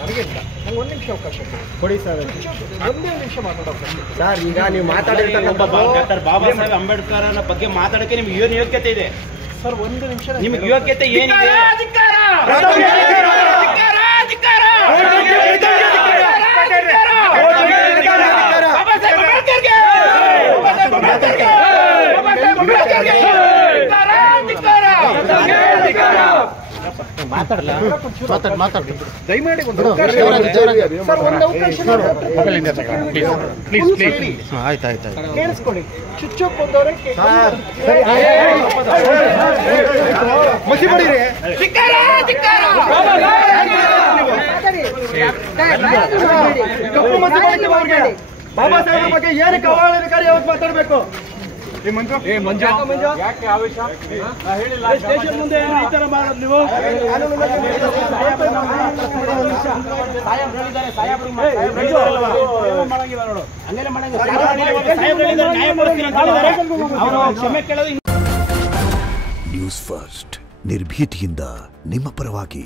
ನನಗೆ ಇಲ್ಲ, ನಂಗೆ ಒಂದು ನಿಮಿಷ ಅವಕಾಶ ಕೊಡಿ ಸರ್. ಒಂದೇ ನಿಮಿಷ ಮಾತಾಡೋಕೆ ಸರ್. ಈಗ ನೀವು ಮಾತಾಡಿರ್ತಕ್ಕಂಥ ಡಾಕ್ಟರ್ ಬಾಬಾ ಸಾಹೇಬ್ ಅಂಬೇಡ್ಕರ್ ಬಗ್ಗೆ ಮಾತಾಡೋಕ್ಕೆ ನಿಮ್ಗೆ ಏನು ಯೋಗ್ಯತೆ ಇದೆ ಸರ್? ಒಂದು ನಿಮಿಷ ನಿಮ್ಗೆ ಯೋಗ್ಯತೆ ಏನಿದೆ? ದಯಮಾಡಿ ಒಂದು ಅವಕಾಶ ಸರ್, ಒಂದು ಅವಕಾಶ ಆಯ್ತಾಯ್ತು ಕೇಳಿಸ್ಕೊಳ್ಳಿ. ಚುಚ್ಚೋಕ್ ಬಂದವರೇ ಬಾಬಾ ಸಾಹೇಬ್ ಬಗ್ಗೆ ಏನಕ್ಕೆ ಅವಹೇಳನಕಾರಿಯಾಗಿ ಮಾತಾಡಬೇಕು? ಸ್ಟೇಷನ್ ಮುಂದೆ ಈ ತರ ಮಾಡೋದು ನೀವು? ನ್ಯೂಸ್ ಫಸ್ಟ್ ನಿರ್ಭೀತಿಯಿಂದ ನಿಮ್ಮ ಪರವಾಗಿ.